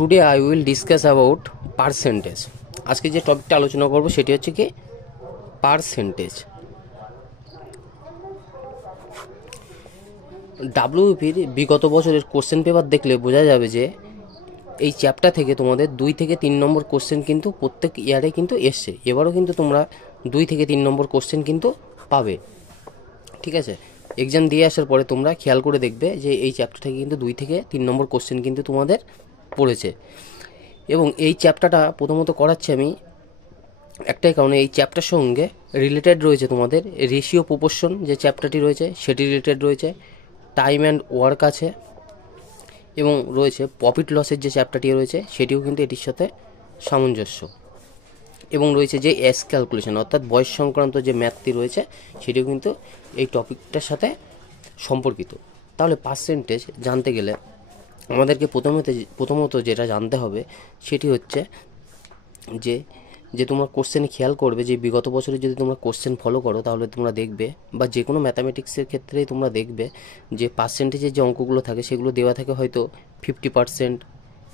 Today I will discuss about percentage. আজকে যে টপিকটা আলোচনা করব সেটি হচ্ছে কি পার্সেন্টেজ। ডাব্লিউপির বিগত বছরের কোশ্চেন পেপার দেখলে বোঝা যাবে যে এই চ্যাপ্টার থেকে তোমাদের 2 থেকে 3 নম্বর কোশ্চেন কিন্তু প্রত্যেক ইয়ারে কিন্তু এসছে। এবারও কিন্তু তোমরা 2 থেকে 3 নম্বর কোশ্চেন কিন্তু পাবে, ঠিক আছে। এক্সাম দিয়ে আসার পরে তোমরা খেয়াল করে দেখবে যে এই চ্যাপ্টার থেকে কিন্তু 2 থেকে 3 নম্বর কোশ্চেন কিন্তু তোমাদের পড়েছে। এবং এই চ্যাপ্টারটা প্রথমত করাচ্ছি আমি একটাই কারণে, এই চ্যাপ্টার সঙ্গে রিলেটেড রয়েছে তোমাদের রেশিও প্রপোর্শন যে চ্যাপ্টারটি রয়েছে সেটি রিলেটেড রয়েছে, টাইম অ্যান্ড ওয়ার্ক আছে, এবং রয়েছে প্রফিট লসের যে চ্যাপ্টারটি রয়েছে সেটিও কিন্তু এটির সাথে সামঞ্জস্য, এবং রয়েছে যে এস ক্যালকুলেশন অর্থাৎ বয়স সংক্রান্ত যে ম্যাথটি রয়েছে সেটিও কিন্তু এই টপিকটার সাথে সম্পর্কিত। তাহলে পার্সেন্টেজ জানতে গেলে আমাদেরকে প্রথমত যেটা জানতে হবে সেটি হচ্ছে যে যে তোমরা কোশ্চেনে খেয়াল করবে যে বিগত বছরে যদি তোমরা কোশ্চেন ফলো করো তাহলে তোমরা দেখবে, বা যে কোনো ম্যাথামেটিক্সের ক্ষেত্রেই তোমরা দেখবে যে পার্সেন্টেজের যে অঙ্কগুলো থাকে সেগুলো দেওয়া থাকে হয়তো 50%,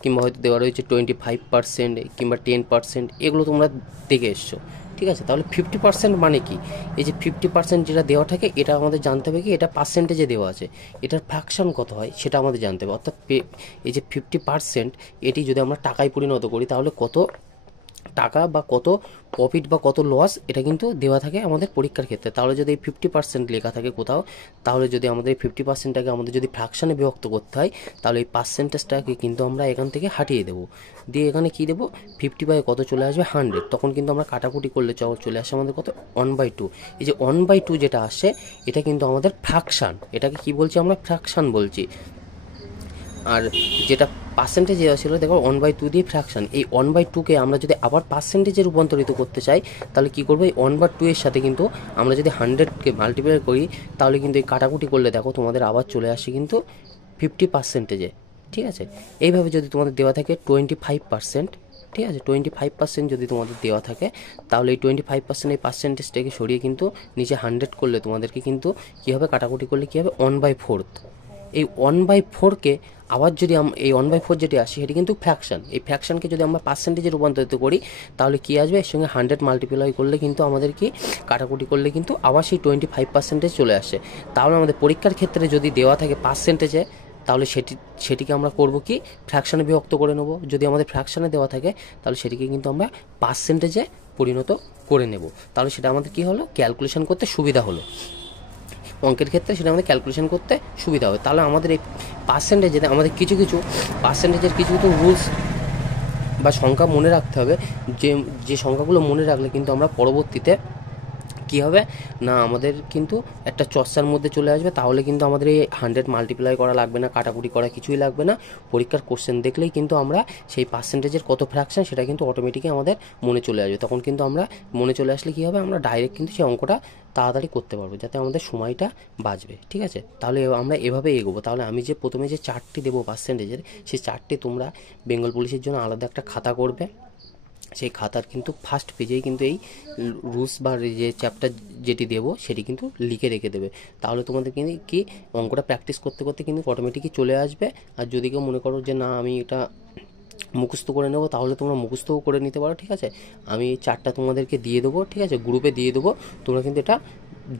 কিংবা হয়তো দেওয়া রয়েছে 25%, কিংবা 10%, এগুলো তোমরা দেখে এসছো, ঠিক আছে। তাহলে 50% মানে কি? এই যে 50% যেটা দেওয়া থাকে এটা আমাদের জানতে হবে কি এটা পার্সেন্টেজে দেওয়া আছে, এটার ফ্র্যাকশন কত হয় সেটা আমাদের জানতে হবে। অর্থাৎ এই যে 50% এটি যদি আমরা টাকায় পরিণত করি তাহলে কত টাকা বা কত প্রফিট বা কত লস এটা কিন্তু দেওয়া থাকে আমাদের পরীক্ষার ক্ষেত্রে। তাহলে যদি এই 50% লেখা থাকে কোথাও, তাহলে যদি আমাদের এই 50%টাকে আমাদের যদি ফ্র্যাকশানে বিভক্ত করতে হয় তাহলে এই পার্সেন্টেজটাকে কিন্তু আমরা এখান থেকে হাটিয়ে দেবো, দিয়ে এখানে কী দেবো 50 কত চলে আসবে 100, তখন কিন্তু আমরা কাটাকুটি করলে চলে আসে আমাদের কত 1/2। এই যে 1/2 যেটা আসে এটা কিন্তু আমাদের ফ্র্যাকশান, এটাকে কি বলছি আমরা ফ্র্যাকশান বলছি। আর যেটা পার্সেন্টেজে ছিল দেখো 1/2 দিয়ে ফ্র্যাকশন, এই 1/2কে আমরা যদি আবার পার্সেন্টেজে রূপান্তরিত করতে চাই তাহলে কী করবো, এই 1/2 এর সাথে কিন্তু আমরা যদি 100কে মাল্টিপ্লাই করি তাহলে কিন্তু এই কাটাকুটি করলে দেখো তোমাদের আবার চলে আসে কিন্তু 50%, ঠিক আছে। এইভাবে যদি তোমাদের দেওয়া থাকে 25%, ঠিক আছে, 25% যদি তোমাদের দেওয়া থাকে তাহলে এই 25% এই পার্সেন্টেজটাকে সরিয়ে কিন্তু নিচে 100 করলে তোমাদেরকে কিন্তু কী হবে, কাটাকুটি করলে কী হবে 1/4। এই 1/4কে আবার যদি এই 1/4 যেটি আসে সেটি কিন্তু ফ্র্যাকশন, এই ফ্র্যাকশনকে যদি আমরা পার্সেন্টেজে রূপান্তরিত করি তাহলে কী আসবে, এর সঙ্গে 100 মাল্টিপ্লাই করলে কিন্তু আমাদের কি কাটাকুটি করলে কিন্তু আবার সেই 25% চলে আসে। তাহলে আমাদের পরীক্ষার ক্ষেত্রে যদি দেওয়া থাকে পার্সেন্টেজে তাহলে সেটিকে আমরা করব কি ফ্র্যাকশানে বিভক্ত করে নেব, যদি আমাদের ফ্র্যাকশানে দেওয়া থাকে তাহলে সেটিকে কিন্তু আমরা পার্সেন্টেজে পরিণত করে নেব। তাহলে সেটা আমাদের কি হলো, ক্যালকুলেশন করতে সুবিধা হলো, অঙ্কের ক্ষেত্রে সেটা আমাদের ক্যালকুলেশন করতে সুবিধা হবে। তাহলে আমাদের এই পার্সেন্টেজে আমাদের কিছু পার্সেন্টেজের কিছু রুলস বা সংখ্যা মনে রাখতে হবে, যে সংখ্যাগুলো মনে রাখলে কিন্তু আমরা পরবর্তীতে কী হবে না আমাদের কিন্তু একটা চর্চার মধ্যে চলে আসবে। তাহলে কিন্তু আমাদের এই 100 মাল্টিপ্লাই করা লাগবে না, কাটাকুটি করা কিছুই লাগবে না, পরীক্ষার কোশ্চেন দেখলেই কিন্তু আমরা সেই পার্সেন্টেজের কত ফ্র্যাকশন সেটা কিন্তু অটোমেটিকই আমাদের মনে চলে আসবে। তখন কিন্তু আমরা মনে চলে আসলে কী হবে, আমরা ডাইরেক্ট কিন্তু সেই অঙ্কটা তাড়াতাড়ি করতে পারবো, যাতে আমাদের সময়টা বাঁচবে, ঠিক আছে। তাহলে আমরা এভাবে এগোবো। তাহলে আমি যে প্রথমে যে চার্টটি দেবো পার্সেন্টেজের, সেই চার্টটি তোমরা বেঙ্গল পুলিশের জন্য আলাদা একটা খাতা করবে, সেই খাতার কিন্তু ফার্স্ট পেজেই কিন্তু এই রুলস বা যে চ্যাপ্টার যেটি দেবো সেটি কিন্তু লিখে রেখে দেবে। তাহলে তোমাদের কিন্তু কি অঙ্কটা প্র্যাকটিস করতে করতে কিন্তু অটোমেটিকই চলে আসবে। আর যদি কেউ মনে করো যে না আমি এটা মুখস্থ করে নেবো তাহলে তোমরা মুখস্থও করে নিতে পারো, ঠিক আছে। আমি এই চার্টটা তোমাদেরকে দিয়ে দেবো, ঠিক আছে, গ্রুপে দিয়ে দেবো, তোমরা কিন্তু এটা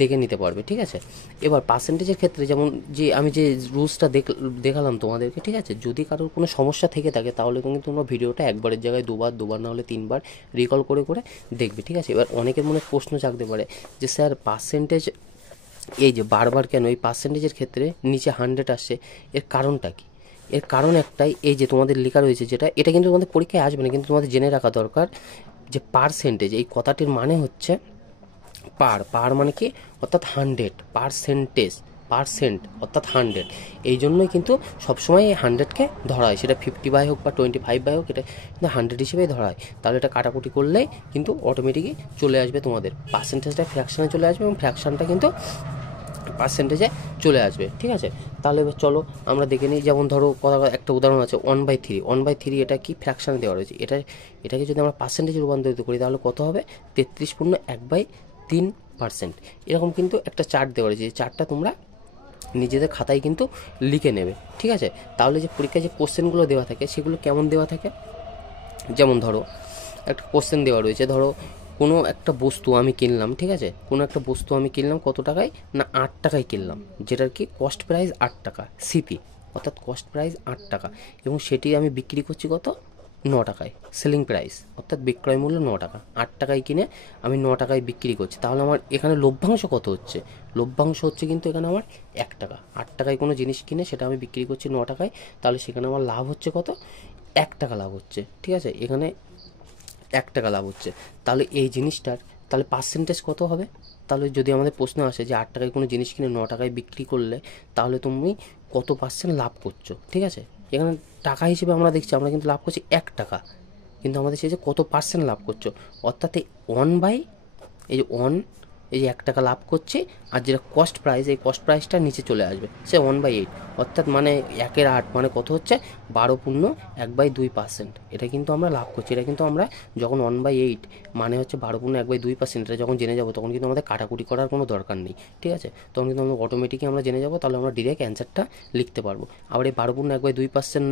দেখে নিতে পারবে, ঠিক আছে। এবার পার্সেন্টেজের ক্ষেত্রে যেমন যে আমি যে রুলসটা দেখালাম তোমাদেরকে, ঠিক আছে, যদি কারোর কোনো সমস্যা থেকে থাকে তাহলে কিন্তু তোমরা ভিডিওটা একবারের জায়গায় দুবার না হলে 3বার রিকল করে দেখবে, ঠিক আছে। এবার অনেকের মনে প্রশ্ন জাগতে পারে যে স্যার পার্সেন্টেজ এই যে বারবার কেন এই পার্সেন্টেজের ক্ষেত্রে নিচে 100 আসছে, এর কারণটা কি? এর কারণ একটাই, এই যে তোমাদের লেখা রয়েছে এটা কিন্তু তোমাদের পরীক্ষায় আসবে না, কিন্তু তোমাদের জেনে রাখা দরকার যে পার্সেন্টেজ এই কথাটির মানে হচ্ছে পার মানে কি অর্থাৎ 100%, অর্থাৎ 100। এই জন্যই কিন্তু সবসময় এই 100কে ধরা হয়, সেটা 50 হোক বা 25 হোক, এটা কিন্তু 100 হিসেবেই ধরা হয়। তাহলে এটা কাটাকুটি করলেই কিন্তু অটোমেটিকই চলে আসবে, তোমাদের পার্সেন্টেজটা ফ্র্যাকশানে চলে আসবে এবং ফ্র্যাকশানটা কিন্তু পার্সেন্টেজে চলে আসবে, ঠিক আছে। তাহলে এবার চলো আমরা দেখে নিই। যেমন ধরো একটা উদাহরণ আছে 1/3, এটা কি ফ্র্যাকশানে দেওয়া রয়েছে, এটাকে যদি আমরা পার্সেন্টেজে রূপান্তরিত করি তাহলে কত হবে 33.1/3%। এরকম কিন্তু একটা চার্ট দেওয়া রয়েছে, এই চার্টটা তোমরা নিজেদের খাতায় কিন্তু লিখে নেবে, ঠিক আছে। তাহলে যে পরীক্ষায় যে কোশ্চেনগুলো দেওয়া থাকে সেগুলো কেমন দেওয়া থাকে, যেমন ধরো একটা কোশ্চেন দেওয়া রয়েছে, ধরো কোনো একটা বস্তু আমি কিনলাম, ঠিক আছে, কোনো একটা বস্তু আমি কিনলাম কত টাকায়, না 8 টাকায় কিনলাম, যেটার কি কস্ট প্রাইস 8 টাকা, সিপি অর্থাৎ কস্ট প্রাইস 8 টাকা, এবং সেটি আমি বিক্রি করছি কত, 9 টাকায়, সেলিং প্রাইস অর্থাৎ বিক্রয় মূল্য 9 টাকা, 8 টাকায় কিনে আমি 9 টাকায় বিক্রি করছি। তাহলে আমার এখানে লভ্যাংশ কত হচ্ছে, লভ্যাংশ হচ্ছে কিন্তু এখানে আমার 1 টাকা। 8 টাকায় কোনো জিনিস কিনে সেটা আমি বিক্রি করছি 9 টাকায়, তাহলে সেখানে আমার লাভ হচ্ছে কত, 1 টাকা লাভ হচ্ছে, ঠিক আছে, এখানে 1 টাকা লাভ হচ্ছে। তাহলে এই জিনিসটার তাহলে পার্সেন্টেজ কত হবে, তাহলে যদি আমাদের প্রশ্ন আসে যে 8 টাকায় কোনো জিনিস কিনে 9 টাকায় বিক্রি করলে তাহলে তুমি কত পার্সেন্ট লাভ করছো, ঠিক আছে। এখানে টাকা হিসেবে আমরা দেখছি আমরা কিন্তু লাভ করছি 1 টাকা, কিন্তু আমাদের সেই যে কত পার্সেন্ট লাভ করছো, অর্থাৎ এই 1 বাই এই যে 1 টাকা লাভ করছে, আর যেটা কস্ট প্রাইস, এই কস্ট প্রাইসটা নিচে চলে আসবে, সে 1/8, অর্থাৎ মানে 1/8 মানে কত হচ্ছে 12.1/2%। এটা কিন্তু আমরা লাভ করছি, এটা কিন্তু আমরা যখন 1/8 মানে হচ্ছে 12.1/2%, এটা যখন জেনে যাবো তখন কিন্তু আমাদের কাটাকুটি করার কোনো দরকার নেই, ঠিক আছে, তখন কিন্তু আমরা অটোমেটিকই আমরা জেনে যাবো, তাহলে আমরা ডিরেক্ট অ্যান্সারটা লিখতে পারবো। আবার এই 12.1/2%,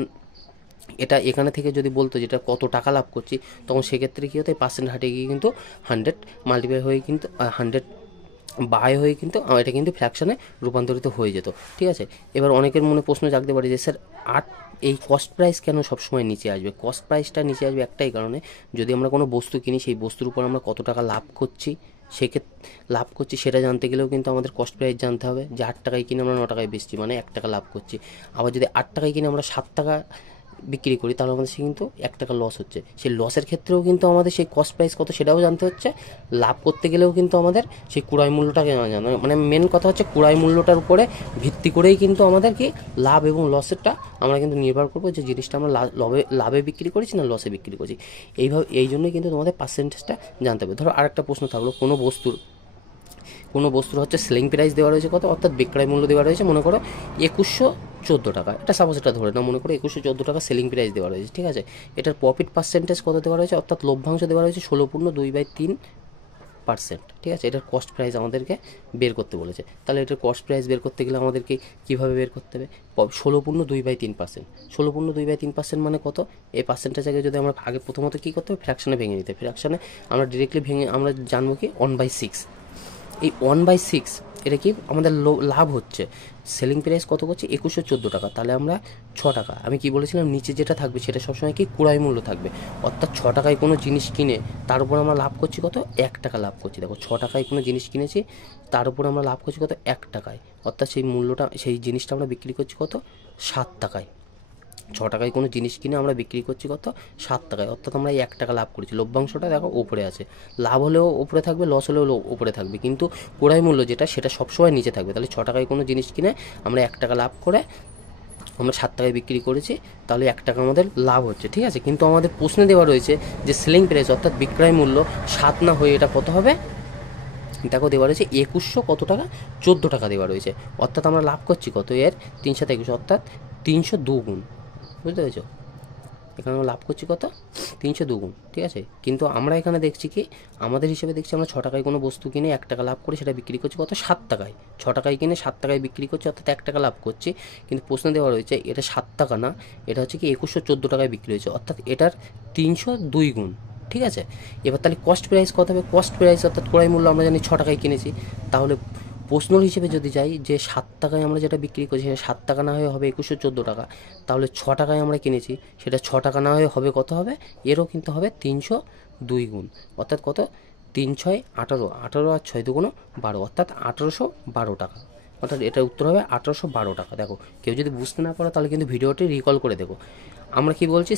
এটা এখানে থেকে যদি বলতো যেটা কত টাকা লাভ করছি, তখন সেক্ষেত্রে কী হতো, এই পার্সেন্ট হাটে গিয়ে কিন্তু 100 মাল্টিপ্লাই হয়ে কিন্তু 100 বাই হয়ে কিন্তু এটা কিন্তু ফ্র্যাকশানে রূপান্তরিত হয়ে যেত, ঠিক আছে। এবার অনেকের মনে প্রশ্ন জাগতে পারে যে স্যার এই কস্ট প্রাইস কেন সবসময় নিচে আসবে, কস্ট প্রাইসটা নিচে আসবে একটাই কারণে, যদি আমরা কোনো বস্তু কিনি সেই বস্তুর উপর আমরা কত টাকা লাভ করছি, সেক্ষেত্রে লাভ করছি সেটা জানতে গেলেও কিন্তু আমাদের কস্ট প্রাইস জানতে হবে, যে 8 টাকায় কিনে আমরা 9 টাকায় বেচছি মানে 1 টাকা লাভ করছি। আবার যদি 8 টাকায় কিনে আমরা 7 টাকা বিক্রি করি তাহলে আমাদের সে কিন্তু 1 টাকা লস হচ্ছে, সেই লসের ক্ষেত্রেও কিন্তু আমাদের সেই কস্ট প্রাইস কত সেটাও জানতে হচ্ছে। লাভ করতে গেলেও কিন্তু আমাদের সেই ক্রয় মূল্যটাকে জানা, মানে মেন কথা হচ্ছে ক্রয় মূল্যটার উপরে ভিত্তি করেই কিন্তু আমাদের কি লাভ এবং লসেরটা আমরা কিন্তু নির্ভর করবো, যে জিনিসটা আমরা লাভে বিক্রি করেছি না লসে বিক্রি করছি। এইভাবে এই জন্যই কিন্তু তোমাদের পার্সেন্টেজটা জানতে হবে। ধরো আরেকটা প্রশ্ন থাকলো, কোনো বস্তুর হচ্ছে সেলিং প্রাইস দেওয়া রয়েছে কত, অর্থাৎ বিক্রয় মূল্য দেওয়া রয়েছে মনে করো 2114 টাকা, এটা সাপোজ এটা ধরে না, মনে করো 2114 টাকা সেলিং প্রাইস দেওয়া রয়েছে, ঠিক আছে। এটার প্রফিট পার্সেন্টেজ কত দেওয়া রয়েছে, অর্থাৎ লভ্যাংশ দেওয়া রয়েছে 16.2/3%, ঠিক আছে। এটার কস্ট প্রাইস আমাদেরকে বের করতে বলেছে, তাহলে এটার কস্ট প্রাইস বের করতে গেলে আমাদেরকে কীভাবে বের করতে হবে, 16.2/3%, 16.2/3% মানে কত, এই পার্সেন্টেজ আগে যদি আমরা আগে প্রথমত কী করতে হবে, ফ্র্যাকশনে ভেঙে নিতে হবে, ফ্র্যাকশনে আমরা ডিরেক্টলি ভেঙে আমরা জানবো কি 1/6, এই 1/6 এটা কি আমাদের লাভ হচ্ছে, সেলিং প্রাইস কত করছে 2114 টাকা, তাহলে আমরা 6 টাকা, আমি কি বলেছিলাম নিচে যেটা থাকবে সেটা সবসময় কি ক্রয় মূল্য থাকবে, অর্থাৎ 6 টাকায় কোনো জিনিস কিনে তার উপর আমরা লাভ করছি কত, 1 টাকা লাভ করছি। দেখো 6 টাকায় কোনো জিনিস কিনেছি তার উপর আমরা লাভ করছি কত, 1 টাকায়, অর্থাৎ সেই মূল্যটা সেই জিনিসটা আমরা বিক্রি করছি কত, 7 টাকায়। 6 টাকায় কোনো জিনিস কিনে আমরা বিক্রি করছি কত, 7 টাকায়, অর্থাৎ আমরা এই 1 টাকা লাভ করেছি। লভ্যাংশটা দেখো ওপরে আছে, লাভ হলেও ওপরে থাকবে, লস হলেও ওপরে থাকবে, কিন্তু ক্রয় মূল্য যেটা সেটা সবসময় নিচে থাকবে। তাহলে 6 টাকায় কোনো জিনিস কিনে আমরা 1 টাকা লাভ করে আমরা 7 টাকায় বিক্রি করেছি, তাহলে 1 টাকা আমাদের লাভ হচ্ছে, ঠিক আছে। কিন্তু আমাদের প্রশ্নে দেওয়া রয়েছে যে সেলিং প্রাইস অর্থাৎ বিক্রয় মূল্য 7 না হয়ে এটা কত হবে, দেখো দেওয়া রয়েছে 2100 কত টাকা, 14 টাকা দেওয়া রয়েছে, অর্থাৎ আমরা লাভ করছি কত, এর 3 × 21 অর্থাৎ 302 গুণ, বুঝতে পেরেছো, এখানে আমরা লাভ করছি কত, 302 গুণ, ঠিক আছে। কিন্তু আমরা এখানে দেখছি কি আমাদের হিসেবে দেখছি আমরা 6 টাকায় কোনো বস্তু কিনে 1 টাকা লাভ করে সেটা বিক্রি করছি কত, 7 টাকায়, 6 টাকায় কিনে 7 টাকায় বিক্রি করছি, অর্থাৎ 1 টাকা লাভ করছি। কিন্তু প্রশ্ন দেওয়া রয়েছে এটা 7 টাকা না, এটা হচ্ছে কি 2114 টাকায় বিক্রি হয়েছে, অর্থাৎ এটার 302 গুণ, ঠিক আছে। এবার তাহলে কস্ট প্রাইস কত হবে, কস্ট প্রাইস অর্থাৎ ক্রয় মূল্য আমরা জানি 6 টাকায় কিনেছি, তাহলে প্রশ্নর হিসেবে যদি যাই যে 7 টাকায় আমরা যেটা বিক্রি করছি সেটা 7 টাকা না হয়ে হবে 2114 টাকা, তাহলে 6 টাকায় আমরা কিনেছি সেটা 6 টাকা না হয়ে হবে কত হবে, এরও কিন্তু হবে 302 গুণ, অর্থাৎ কত, 3 × 6 = 18, 18 আর 6 × 2 = 12, অর্থাৎ 1812 টাকা, অর্থাৎ এটার উত্তর হবে 1812 টাকা। দেখো কেউ যদি বুঝতে না পারো তাহলে কিন্তু ভিডিওটি রিকল করে দেখো। আমরা কি বলছি,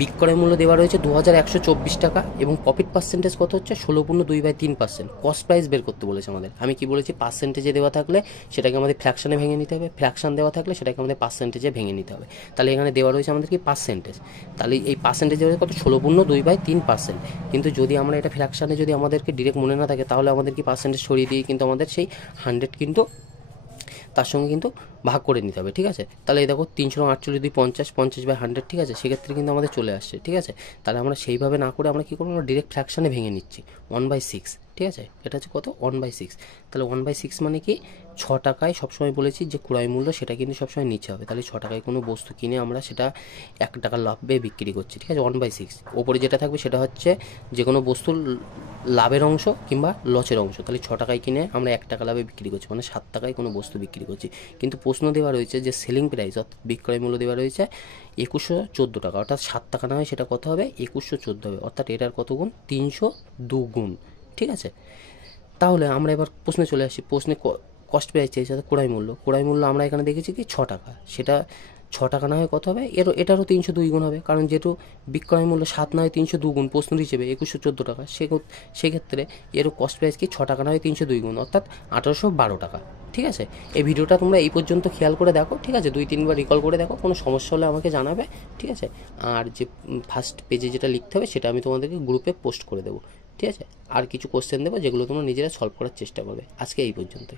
বিক্রয় মূল্য দেওয়া রয়েছে 2124 টাকা এবং প্রফিট পার্সেন্টেজ কত হচ্ছে 16.2/3%, কস্ট প্রাইস বের করতে বলেছে আমাদের। আমি কি বলেছি, পার্সেন্টেজে দেওয়া থাকলে সেটাকে আমাদের ফ্র্যাকশনে ভেঙে নিতে হবে, ফ্র্যাকশন দেওয়া থাকলে সেটাকে আমাদের পার্সেন্টেজে ভেঙে নিতে হবে। তাহলে এখানে দেওয়া রয়েছে আমাদের কি পার্সেন্টেজ, তাহলে এই পার্সেন্টেজ দেওয়া কত 16.2/3%, কিন্তু যদি আমরা এটা ফ্র্যাকশনে যদি আমাদেরকে ডিরেক্ট মনে না থাকে তাহলে আমাদের কি পার্সেন্টেজ সরিয়ে দিয়ে কিন্তু আমাদের সেই 100 কিন্তু তার সঙ্গে কিন্তু ভাগ করে নিতে হবে, ঠিক আছে। তাহলে এই দেখো 348 যদি 50/100, ঠিক আছে, সেক্ষেত্রে কিন্তু আমাদের চলে আসছে, ঠিক আছে। তাহলে আমরা সেইভাবে না করে আমরা কী করবো, আমরা ডিরেক্ট ফ্র্যাকশানে ভেঙে নিচ্ছি 1/6, ঠিক আছে। এটা হচ্ছে কত, 1/6। তাহলে 1/6 মানে কি, 6 টাকায় সবসময় বলেছি যে ক্রয় মূল্য সেটা কিন্তু সবসময় নিচে হবে। তাহলে 6 টাকায় কোনো বস্তু কিনে আমরা সেটা 1 টাকা লাভে বিক্রি করছি, ঠিক আছে। 1/6 ওপরে যেটা থাকবে সেটা হচ্ছে যে কোনো বস্তুর লাভের অংশ কিংবা লসের অংশ। তাহলে 6 টাকায় কিনে আমরা 1 টাকা লাভে বিক্রি করছি, মানে 7 টাকায় কোনো বস্তু বিক্রি করছি। কিন্তু প্রশ্ন দেওয়া রয়েছে যে সেলিং প্রাইস অর্থাৎ বিক্রয় মূল্য দেওয়া রয়েছে 2114 টাকা, অর্থাৎ 7 টাকা না হয় সেটা কত হবে, 2114 হবে, অর্থাৎ এটার কত গুণ, 302 গুণ, ঠিক আছে। তাহলে আমরা এবার প্রশ্নে চলে আসি। প্রশ্নে কস্ট প্রাইস চাইছে, অর্থাৎ ক্রয় মূল্য আমরা এখানে দেখেছি কি 6 টাকা, সেটা 6 টাকা না হয় কত হবে, এটারও 302 গুণ হবে, কারণ যেহেতু বিক্রয় মূল্য 7 না হয় 302 গুণ, প্রশ্ন হিসেবে 2114 টাকা, সেক্ষেত্রে এরও কস্ট প্রাইস কি 6 টাকা না হয় 302 গুণ, অর্থাৎ 1812 টাকা, ঠিক আছে। এই ভিডিওটা তোমরা এই পর্যন্ত খেয়াল করে দেখো, ঠিক আছে, 2-3 বার রিকল করে দেখো, কোনো সমস্যা হলে আমাকে জানাবে, ঠিক আছে। আর যে ফার্স্ট পেজে যেটা লিখতে হবে সেটা আমি তোমাদেরকে গ্রুপে পোস্ট করে দেবো, ঠিক আছে। আর কিছু কোশ্চেন দেবো যেগুলো তোমরা নিজেরা সলভ করার চেষ্টা করবে। আজকে এই পর্যন্ত।